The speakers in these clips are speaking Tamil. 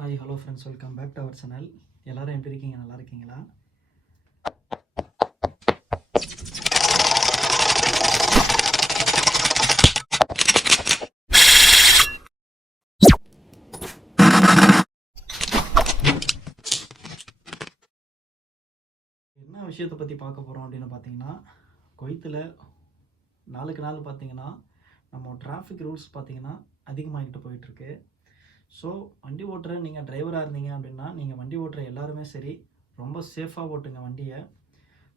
Hi hello friends welcome back to our channel எல்லோரும் எப்படி இருக்கீங்க? நல்லா இருக்கீங்களா? என்ன விஷயத்தை பற்றி பார்க்க போகிறோம் அப்படின்னு பார்த்தீங்கன்னா கொய்த்தில் நாளுக்கு நாள் பார்த்தீங்கன்னா நம்ம டிராஃபிக் ரூல்ஸ் பார்த்தீங்கன்னா அதிகமாகிட்டு போயிட்டுருக்கு ஸோ வண்டி ஓட்டுற நீங்கள் டிரைவராக இருந்தீங்க அப்படின்னா நீங்கள் வண்டி ஓட்டுற எல்லாருமே சரி ரொம்ப சேஃபாக ஓட்டுங்க வண்டியை.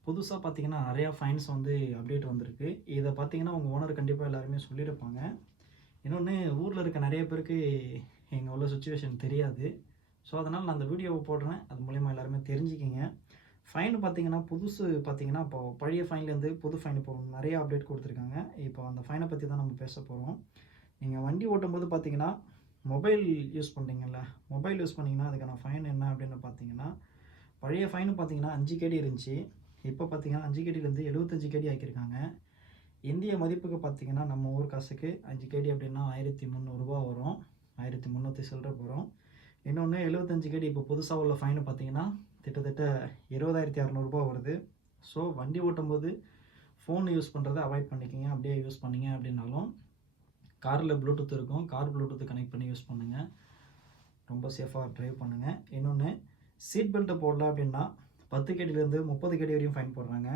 புதுசாக பார்த்தீங்கன்னா நிறையா ஃபைன்ஸ் வந்து அப்டேட் வந்திருக்கு. இதை பார்த்தீங்கன்னா உங்கள் ஓனர் கண்டிப்பாக எல்லாருமே சொல்லியிருப்பாங்க. இன்னொன்று ஊரில் இருக்க நிறைய பேருக்கு எங்கள் உள்ள சுச்சுவேஷன் தெரியாது. ஸோ அதனால் நான் அந்த வீடியோவை போடுறேன். அது மூலயமா எல்லாருமே தெரிஞ்சுக்கிங்க. ஃபைன் பார்த்தீங்கன்னா புதுசு பார்த்தீங்கன்னா இப்போ பழைய ஃபைன்லேருந்து புது ஃபைன் இப்போ நிறைய அப்டேட் கொடுத்துருக்காங்க. இப்போ அந்த ஃபைனை பற்றி தான் நம்ம பேச போகிறோம் நீங்கள் வண்டி ஓட்டும்போது பார்த்தீங்கன்னா மொபைல் யூஸ் பண்ணுறீங்கல்ல மொபைல் யூஸ் பண்ணிங்கன்னா அதுக்கான ஃபைன் என்ன அப்படின்னு பார்த்தீங்கன்னா பழைய ஃபைனு பார்த்தீங்கன்னா அஞ்சு கேடி இருந்துச்சு. இப்போ பார்த்தீங்கன்னா அஞ்சு கேடியிலேருந்து எழுபத்தஞ்சு கேடி ஆக்கியிருக்காங்க. இந்திய மதிப்புக்கு பார்த்தீங்கன்னா நம்ம ஊர் காசுக்கு அஞ்சு கேடி அப்படின்னா ஆயிரத்தி முந்நூறுரூவா வரும். ஆயிரத்தி முந்நூற்றி சில்லற போகிறோம் இன்னொன்று எழுபத்தஞ்சு கேடி இப்போ புதுசாக உள்ள ஃபைனு பார்த்தீங்கன்னா கிட்டத்தட்ட இருபதாயிரத்தி அறநூறுபா வருது. ஸோ வண்டி ஓட்டும்போது ஃபோன் யூஸ் பண்ணுறதை அவாய்ட் பண்ணிக்கிங்க. அப்படியே யூஸ் பண்ணிங்க அப்படின்னாலும் காரில் ப்ளூடூத் இருக்கும். கார் ப்ளூடூத் கனெக்ட் பண்ணி யூஸ் பண்ணுங்கள் ரொம்ப சேஃபாக ட்ரைவ் பண்ணுங்கள் இன்னொன்று சீட் பெல்ட்டை போடல அப்படின்னா பத்து கேடிலேருந்து முப்பது கேடி வரையும் ஃபைன் போடுறாங்க.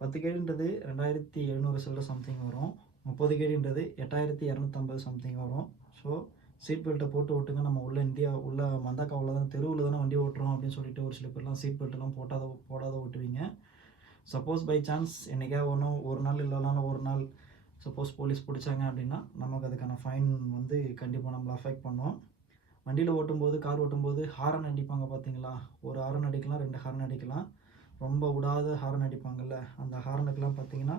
பத்து கேடின்றது ரெண்டாயிரத்தி எழுநூறு சில்லற சம்திங் வரும். முப்பது கேடின்றது எட்டாயிரத்தி இரநூத்தம்பது சம்திங் வரும். ஸோ சீட் பெல்ட்டை போட்டு ஓட்டுங்க. நம்ம உள்ள இந்தியா உள்ள மந்தாக்காவில் தான் தெருவில் தானே வண்டி ஓட்டுறோம் அப்படின்னு சொல்லிட்டு ஒரு சில பேர்லாம் சீட் பெல்ட்லாம் போட்டாத போடாத ஓட்டுவீங்க. சப்போஸ் பை சான்ஸ் என்றைக்காக ஒன்றும் ஒரு நாள் இல்லைனாலும் ஒரு நாள் சப்போஸ் போலீஸ் பிடிச்சாங்க அப்படின்னா நமக்கு அதுக்கான ஃபைன் வந்து கண்டிப்பாக நம்மளை அஃபெக்ட் பண்ணும். வண்டியில் ஓட்டும்போது கார் ஓட்டும்போது ஹாரன் அடிப்பாங்க பார்த்தீங்களா ஒரு ஹாரன் அடிக்கலாம் ரெண்டு ஹாரன் அடிக்கலாம். ரொம்ப விடாத ஹாரன் அடிப்பாங்கல்ல. அந்த ஹாரனுக்கெலாம் பார்த்தீங்கன்னா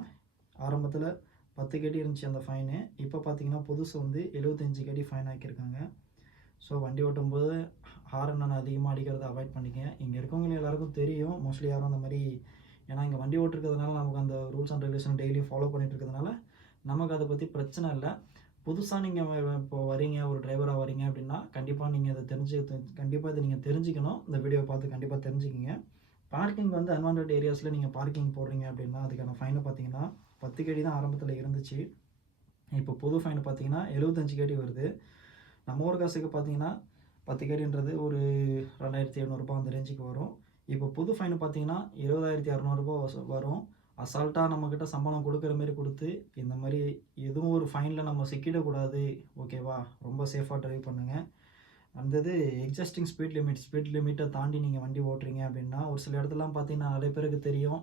ஆரம்பத்தில் பத்து கடி இருந்துச்சு அந்த ஃபைனு இப்போ பார்த்தீங்கன்னா புதுசு வந்து எழுபத்தஞ்சு கடி ஃபைன் ஆக்கியிருக்காங்க. ஸோ வண்டி ஓட்டும்போது ஹாரன் நான் அதிகமாக அடிக்கிறத அவாய்ட் பண்ணிக்கேன் இங்கே இருக்கவங்க எல்லாருக்கும் தெரியும். மோஸ்ட்லி யாரும் அந்த மாதிரி ஏன்னா இங்கே வண்டி ஓட்டிருக்கிறதுனால நமக்கு அந்த ரூல்ஸ் அண்ட் ரெகுலேஷன் டெய்லியும் ஃபாலோ பண்ணிட்டு இருக்கிறதுனால நமக்கு அதை பற்றி பிரச்சனை இல்லை. புதுசாக நீங்கள் இப்போ வரீங்க ஒரு டிரைவராக வரீங்க அப்படின்னா கண்டிப்பாக நீங்கள் அதை தெரிஞ்சு கண்டிப்பாக இதை நீங்கள் தெரிஞ்சுக்கணும். இந்த வீடியோவை பார்த்து கண்டிப்பாக தெரிஞ்சுக்கிங்க. பார்க்கிங் வந்து அன்வான்ட் ஏரியாஸில் நீங்கள் பார்க்கிங் போடுறீங்க அப்படின்னா அதுக்கான ஃபைனை பார்த்தீங்கன்னா பத்து கேடி தான் ஆரம்பத்தில் இருந்துச்சு. இப்போ புது ஃபைன் பார்த்தீங்கன்னா எழுபத்தஞ்சு கேடி வருது. நம்ம ஊர் காசுக்கு பார்த்தீங்கன்னா பத்து கேடின்றது ஒரு ரெண்டாயிரத்தி எழுநூறுபா அந்த ரேஞ்சுக்கு வரும். இப்போ புது ஃபைன் பார்த்தீங்கன்னா இருபதாயிரத்தி அறநூறுபா வரும். அசால்ட்டாக நம்மக்கிட்ட சம்பளம் கொடுக்குற மாதிரி கொடுத்து இந்த மாதிரி எதுவும் ஒரு ஃபைனில் நம்ம சிக்கிடக்கூடாது ஓகேவா ரொம்ப சேஃபாக ட்ரைவ் பண்ணுங்கள் அந்தது எக்ஸிஸ்டிங் ஸ்பீட் லிமிட் ஸ்பீட் லிமிட்டை தாண்டி நீங்கள் வண்டி ஓட்டுறீங்க அப்படின்னா ஒரு சில இடத்துலலாம் பார்த்தீங்கன்னா நிறைய பேருக்கு தெரியும்.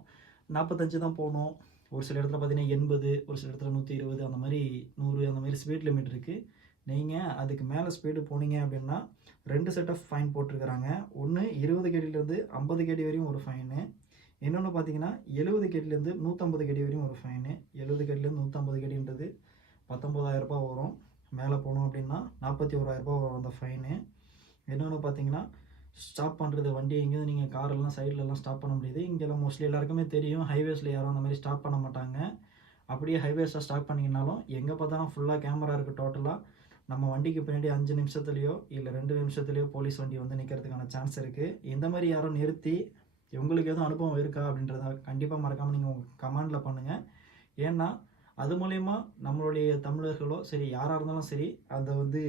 நாற்பத்தஞ்சு தான் போகணும். ஒரு சில இடத்துல பார்த்தீங்கன்னா எண்பது ஒரு சில இடத்துல நூற்றி இருபது அந்த மாதிரி நூறு அந்த மாதிரி ஸ்பீட் லிமிட் இருக்குது நீங்கள் அதுக்கு மேலே ஸ்பீடு போனீங்க அப்படின்னா ரெண்டு செட் ஆஃப் ஃபைன் போட்டிருக்கிறாங்க. ஒன்று இருபது கேடியிலேருந்து ஐம்பது கேடி வரையும் ஒரு ஃபைனு இன்னொன்று பார்த்தீங்கன்னா எழுபது கேடிலேருந்து நூற்றம்பது கேடி வரையும் ஒரு ஃபைனு எழுபது கேடிலேருந்து நூற்றம்பது கேடின்றது பத்தொம்பதாயிரரூபா வரும். மேலே போனோம் அப்படின்னா நாற்பத்தி ஓராயிரரூபா வரும் அந்த ஃபைனு இன்னொன்று பார்த்தீங்கன்னா ஸ்டாப் பண்ணுறது வண்டி எங்கேயும் நீங்கள் காரெல்லாம் சைட்லலாம் ஸ்டாப் பண்ண முடியுது. இங்கெல்லாம் மோஸ்ட்லி எல்லாருக்குமே தெரியும் ஹைவேஸில் யாரும் அந்த மாதிரி ஸ்டாப் பண்ண மாட்டாங்க. அப்படியே ஹைவேஸில் ஸ்டாப் பண்ணிங்கனாலும் எங்கே பார்த்தாலும் ஃபுல்லாக கேமரா இருக்குது டோட்டலாக நம்ம வண்டிக்கு பின்னாடி அஞ்சு நிமிஷத்துலையோ இல்லை ரெண்டு நிமிஷத்துலையோ போலீஸ் வண்டி வந்து நிற்கிறதுக்கான சான்ஸ் இருக்குது இந்த மாதிரி யாரும் நிறுத்தி உங்களுக்கு எதுவும் அனுபவம் இருக்கா அப்படின்றத கண்டிப்பாக மறக்காமல் நீங்கள் உங்கள் கமெண்டில் பண்ணுங்கள் ஏன்னா அது மூலயமா நம்மளுடைய தமிழர்களோ சரி யாராக இருந்தாலும் சரி அதை வந்து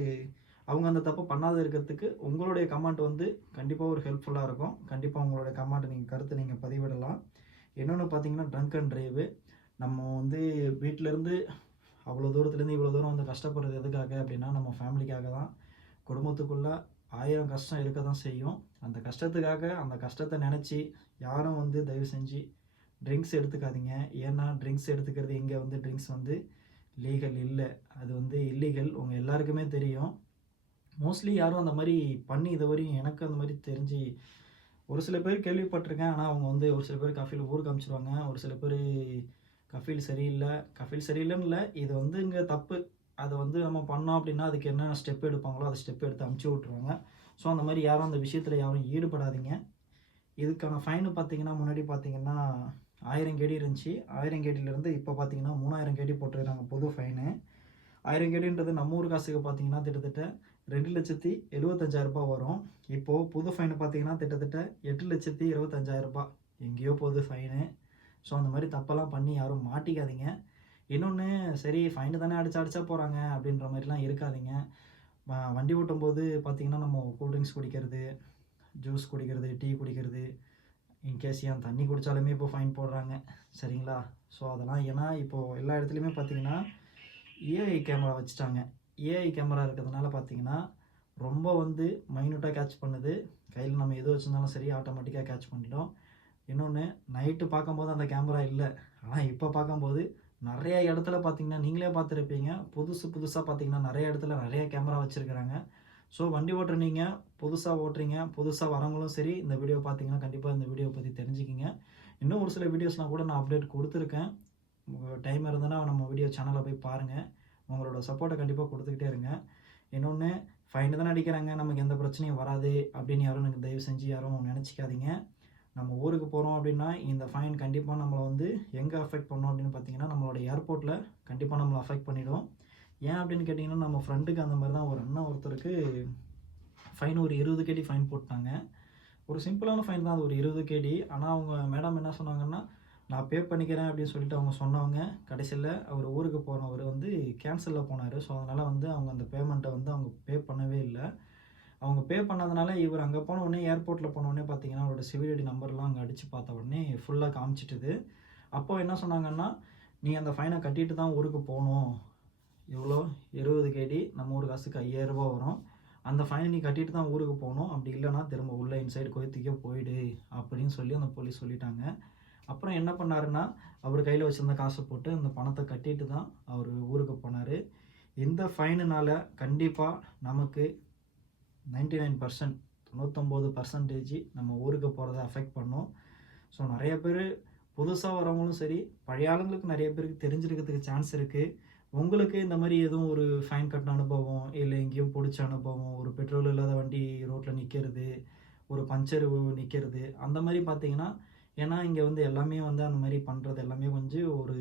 அவங்க அந்த தப்பு பண்ணாத இருக்கிறதுக்கு உங்களுடைய கமெண்ட் வந்து கண்டிப்பாக ஒரு ஹெல்ப்ஃபுல்லாக இருக்கும். கண்டிப்பாக உங்களுடைய கமெண்ட் நீங்கள் கருத்தை நீங்கள் பதிவிடலாம். இன்னொன்று பார்த்தீங்கன்னா ட்ரங்க் அண்ட் ட்ரைவு நம்ம வந்து வீட்டிலேருந்து அவ்வளோ தூரத்துலேருந்து இவ்வளோ தூரம் வந்து கஷ்டப்படுறது எதுக்காக அப்படின்னா நம்ம ஃபேமிலிக்காக தான். குடும்பத்துக்குள்ளே ஆயிரம் கஷ்டம் இருக்க தான் செய்யும். அந்த கஷ்டத்துக்காக அந்த கஷ்டத்தை நினச்சி யாரும் வந்து தயவு செஞ்சு ட்ரிங்க்ஸ் எடுத்துக்காதீங்க. ஏன்னா ட்ரிங்க்ஸ் எடுத்துக்கிறது இங்கே வந்து ட்ரிங்க்ஸ் வந்து லீகல் இல்லை. அது வந்து இல்லீகல் உங்கள் எல்லாருக்குமே தெரியும். மோஸ்ட்லி யாரும் அந்த மாதிரி பண்ணி இது வரையும் எனக்கு அந்த மாதிரி தெரிஞ்சு ஒரு சில பேர் கேள்விப்பட்டிருக்கேன். ஆனால் அவங்க வந்து ஒரு சில பேர் கஃபீல் ஊருக்கு அமிச்சிருவாங்க. ஒரு சில பேர் கஃபீல் சரியில்லை. கஃபீல் சரியில்லைன்னு இல்லை. இது வந்து இங்கே தப்பு. அதை வந்து நம்ம பண்ணோம் அப்படின்னா அதுக்கு என்னென்ன ஸ்டெப் எடுப்பாங்களோ அதை ஸ்டெப் எடுத்து அமுச்சு விட்ருவாங்க ஸோ அந்த மாதிரி யாரும் அந்த விஷயத்தில் யாரும் ஈடுபடாதீங்க. இதுக்கான ஃபைனு பார்த்தீங்கன்னா முன்னாடி பார்த்தீங்கன்னா ஆயிரம் கேடி இருந்துச்சு. ஆயிரம் கேடியிலேருந்து இப்போ பார்த்தீங்கன்னா மூணாயிரம் கேடி போட்டிருக்காங்க புது ஃபைனு ஆயிரம் கேடின்றது நம்ம ஊர் காசுக்கு பார்த்தீங்கன்னா கிட்டத்தட்ட ரெண்டு லட்சத்தி எழுபத்தஞ்சாயிரரூபா ரூபாய் வரும். இப்போது புது ஃபைனு பார்த்தீங்கன்னா கிட்டத்தட்ட எட்டு லட்சத்தி இருபத்தஞ்சாயிரம் ரூபாய். எங்கேயோ போகுது ஃபைனு ஸோ அந்த மாதிரி தப்பெல்லாம் பண்ணி யாரும் மாட்டிக்காதீங்க. இன்னொன்று சரி ஃபைனு தானே அடிச்சு அடிச்சா போகிறாங்க அப்படின்ற மாதிரிலாம் இருக்காதிங்க. வ- வண்டி ஓட்டும்போது பார்த்தீங்கன்னா நம்ம கூல்ட்ரிங்க்ஸ் குடிக்கிறது ஜூஸ் குடிக்கிறது டீ குடிக்கிறது இன்கேஸ் ஏன் தண்ணி குடித்தாலுமே இப்போ ஃபைன் போடுறாங்க. சரிங்களா? ஸோ அதெல்லாம் ஏன்னா இப்போது எல்லா இடத்துலையுமே பார்த்தீங்கன்னா ஏஐ கேமரா வச்சுட்டாங்க. ஏஐ கேமரா இருக்கிறதுனால பார்த்தீங்கன்னா ரொம்ப வந்து மைன்யூட்டாக கேட்ச் பண்ணுது. கையில் நம்ம எது வச்சுருந்தாலும் சரி ஆட்டோமேட்டிக்காக கேட்ச் பண்ணிட்டோம். இன்னொன்று நைட்டு பார்க்கும்போது அந்த கேமரா இல்லை. ஆனால் இப்போ பார்க்கும்போது நிறைய இடத்துல பார்த்தீங்கன்னா நீங்களே பார்த்துருப்பீங்க. புதுசு புதுசாக பார்த்தீங்கன்னா நிறைய இடத்துல நிறைய கேமரா வச்சுருக்கிறாங்க. ஸோ வண்டி ஓட்டுற நீங்கள் புதுசாக ஓட்டுறீங்க புதுசாக வரவங்களும் சரி இந்த வீடியோ பார்த்தீங்கன்னா கண்டிப்பாக இந்த வீடியோ பற்றி தெரிஞ்சுக்கிங்க. இன்னும் ஒரு சில வீடியோஸ்லாம் கூட நான் அப்டேட் கொடுத்துருக்கேன். டைம் இருந்ததுன்னா நம்ம வீடியோ சேனலை போய் பாருங்கள் உங்களோட சப்போர்ட்டை கண்டிப்பாக கொடுத்துக்கிட்டே இருங்க. இன்னொன்று ஃபைன் தானே அடிக்கிறாங்க. நமக்கு எந்த பிரச்சனையும் வராது அப்படின்னு யாரும் எனக்கு தயவு செஞ்சு யாரும் நினச்சிக்காதீங்க. நம்ம ஊருக்கு போகிறோம் அப்படின்னா இந்த ஃபைன் கண்டிப்பாக நம்மளை வந்து எங்கே அஃபெக்ட் பண்ணோம் அப்படின்னு பார்த்தீங்கன்னா நம்மளோட ஏர்போர்ட்டில் கண்டிப்பாக நம்மளை அஃபெக்ட் பண்ணிவிடும் ஏன் அப்படின்னு கேட்டிங்கன்னா நம்ம ஃப்ரெண்டுக்கு அந்த மாதிரி தான் ஒரு அண்ணன் ஒருத்தருக்கு ஃபைன் ஒரு இருபது கேடி ஃபைன் போட்டாங்க. ஒரு சிம்பிளான ஃபைன் தான் அது ஒரு இருபது கேடி. ஆனால் அவங்க மேடம் என்ன சொன்னாங்கன்னா நான் பே பண்ணிக்கிறேன் அப்படின்னு சொல்லிட்டு அவங்க சொன்னவங்க கடைசியில் அவர் ஊருக்கு போனவர் வந்து கேன்சலில் போனார். ஸோ அதனால் வந்து அவங்க அந்த பேமெண்ட்டை வந்து அவங்க பே பண்ணவே இல்லை. அவங்க பே பண்ணதுனால இவர் அங்கே போன உடனே ஏர்போர்ட்டில் போன உடனே பார்த்தீங்கன்னா அவரோட சிவிலிட்டி நம்பர்லாம் அங்கே அடித்து பார்த்த உடனே ஃபுல்லாக காமிச்சிட்டுது. அப்போது என்ன சொன்னாங்கன்னா நீ அந்த ஃபைனை கட்டிட்டு தான் ஊருக்கு போகணும். எவ்வளோ? இருபது கேடி நம்ம ஊர் காசுக்கு ஐயாயிரரூபா வரும். அந்த ஃபைனை நீ கட்டிட்டு தான் ஊருக்கு போகணும். அப்படி இல்லைன்னா திரும்ப உள்ள இன்சைடு கோயத்துக்கே போயிடு அப்படின்னு சொல்லி அந்த போலீஸ் சொல்லிட்டாங்க. அப்புறம் என்ன பண்ணாருன்னா அவர் கையில் வச்சுருந்த காசை போட்டு அந்த பணத்தை கட்டிட்டு தான் அவர் ஊருக்கு போனார். இந்த ஃபைனுனால் கண்டிப்பாக நமக்கு நைன்டி நைன் பர்சன்ட் தொண்ணூத்தொம்போது பர்சன்டேஜ் நம்ம ஊருக்கு போகிறத அஃபெக்ட் பண்ணும். ஸோ நிறைய பேர் புதுசாக வரவங்களும் சரி பழைய ஆளுங்களுக்கு நிறைய பேருக்கு தெரிஞ்சிருக்கிறதுக்கு சான்ஸ் இருக்குது உங்களுக்கு இந்த மாதிரி எதுவும் ஒரு ஃபைன் கட்டின அனுபவம் இல்லை எங்கேயும் பிடிச்ச அனுபவம் ஒரு பெட்ரோல் இல்லாத வண்டி ரோட்டில் நிற்கிறது ஒரு பஞ்சர் நிற்கிறது அந்த மாதிரி பார்த்தீங்கன்னா ஏன்னா இங்கே வந்து எல்லாமே வந்து அந்த மாதிரி பண்ணுறது எல்லாமே கொஞ்சம் ஒரு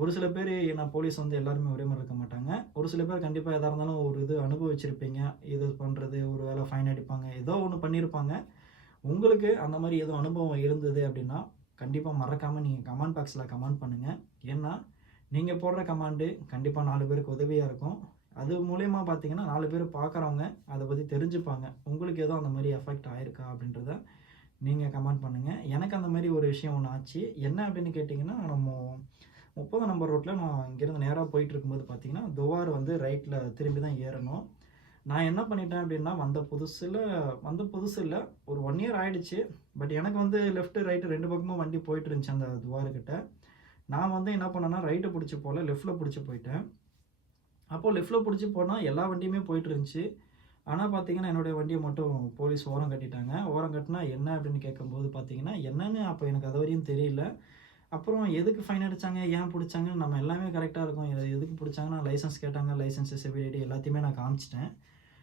ஒரு சில பேர் ஏன்னா போலீஸ் வந்து எல்லாருமே ஒரே மாதிரி இருக்க மாட்டாங்க. ஒரு சில பேர் கண்டிப்பாக எதாக இருந்தாலும் ஒரு இது அனுபவிச்சிருப்பீங்க. இது பண்ணுறது ஒரு வேளை ஃபைன் அடிப்பாங்க. ஏதோ ஒன்று பண்ணியிருப்பாங்க உங்களுக்கு அந்த மாதிரி ஏதோ அனுபவம் இருந்தது அப்படின்னா கண்டிப்பாக மறக்காமல் நீங்கள் கமெண்ட் பாக்ஸில் கமெண்ட் பண்ணுங்கள் ஏன்னா நீங்கள் போடுற கமாண்டு கண்டிப்பாக நாலு பேருக்கு உதவியாக இருக்கும். அது மூலயமா பார்த்தீங்கன்னா நாலு பேர் பார்க்குறவங்க அதை பற்றி தெரிஞ்சுப்பாங்க. உங்களுக்கு ஏதோ அந்த மாதிரி எஃபெக்ட் ஆயிருக்கா அப்படின்றத நீங்கள் கமெண்ட் பண்ணுங்கள் எனக்கு அந்த மாதிரி ஒரு விஷயம் ஒன்று ஆச்சு. என்ன அப்படின்னு கேட்டிங்கன்னா நம்ம முப்பது நம்பர் ரோட்டில் நான் இங்கேருந்து நேராக போயிட்டு இருக்கும்போது பார்த்தீங்கன்னா துவார் வந்து ரைட்டில் திரும்பி தான் ஏறணும். நான் என்ன பண்ணிட்டேன் அப்படின்னா வந்த புதுசில் வந்த புதுசு இல்லை ஒரு ஒன் இயர் ஆகிடுச்சு பட் எனக்கு வந்து லெஃப்ட்டு ரைட்டு ரெண்டு பக்கமும் வண்டி போயிட்டு இருந்துச்சு அந்த துவாருக்கிட்ட நான் வந்து என்ன பண்ணேன்னா ரைட்டை பிடிச்சி போகல லெஃப்ட்டில் பிடிச்சி போயிட்டேன். அப்போது லெஃப்ட்டில் பிடிச்சி போனால் எல்லா வண்டியுமே போயிட்டு இருந்துச்சு. ஆனால் பார்த்தீங்கன்னா என்னுடைய வண்டியை மட்டும் போலீஸ் ஓரம் கட்டிட்டாங்க. ஓரம் கட்டினா என்ன அப்படின்னு கேட்கும்போது பார்த்தீங்கன்னா என்னன்னு அப்போ எனக்கு அது வரையும் தெரியல. அப்புறம் எதுக்கு ஃபைன் அடிச்சாங்க? ஏன் பிடிச்சாங்கன்னு நம்ம எல்லாமே கரெக்டாக இருக்கும். எது- எதுக்கு பிடிச்சாங்கன்னா லைசன்ஸ் கேட்டாங்க. லைசன்ஸ் செவிலிட்டி எல்லாத்தையுமே நான் காமிச்சிட்டேன்.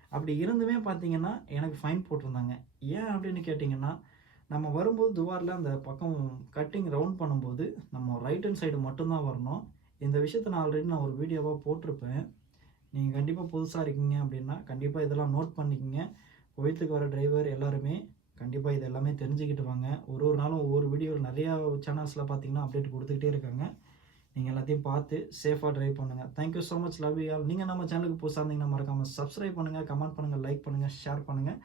அப்படி இருந்துமே பார்த்தீங்கன்னா எனக்கு ஃபைன் போட்டிருந்தாங்க. ஏன் அப்படின்னு கேட்டிங்கன்னா நம்ம வரும்போது துவாரில் அந்த பக்கம் கட்டிங் ரவுண்ட் பண்ணும்போது நம்ம ரைட் ஹேண்ட் சைடு மட்டும்தான் வரணும். இந்த விஷயத்த நான் ஆல்ரெடி நான் ஒரு வீடியோவாக போட்டிருப்பேன். நீங்கள் கண்டிப்பாக புதுசாக இருக்கீங்க அப்படின்னா கண்டிப்பாக இதெல்லாம் நோட் பண்ணிக்கங்க. குவைத்துக்கு வர டிரைவர் எல்லாருமே கண்டிப்பாக இது எல்லாமே தெரிஞ்சுக்கிட்டு வாங்க ஒரு ஒரு நாளும் ஒவ்வொரு வீடியோவில் நிறையா சேனல்ஸில் பார்த்தீங்கன்னா அப்டேட் கொடுத்துக்கிட்டே இருக்காங்க. நீங்கள் எல்லாத்தையும் பார்த்து சேஃபாக ட்ரைவ் பண்ணுங்கள் thank you so much love you all நீங்கள் நம்ம சேனலுக்கு புதுசாக இருந்தீங்கன்னா மறக்காமல் சப்ஸ்கிரைப் பண்ணுங்கள் கமெண்ட் பண்ணுங்கள் லைக் பண்ணுங்கள் ஷேர் பண்ணுங்கள்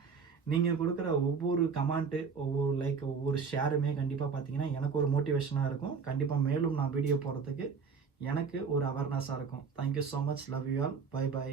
நீங்கள் கொடுக்குற ஒவ்வொரு கமெண்ட்டு ஒவ்வொரு லைக் ஒவ்வொரு ஷேருமே கண்டிப்பாக பார்த்தீங்கன்னா எனக்கு ஒரு மோட்டிவேஷனாக இருக்கும். கண்டிப்பாக மேலும் நான் வீடியோ போகிறதுக்கு எனக்கு ஒரு அவேர்னஸாக இருக்கும். Thank you so much love you all bye bye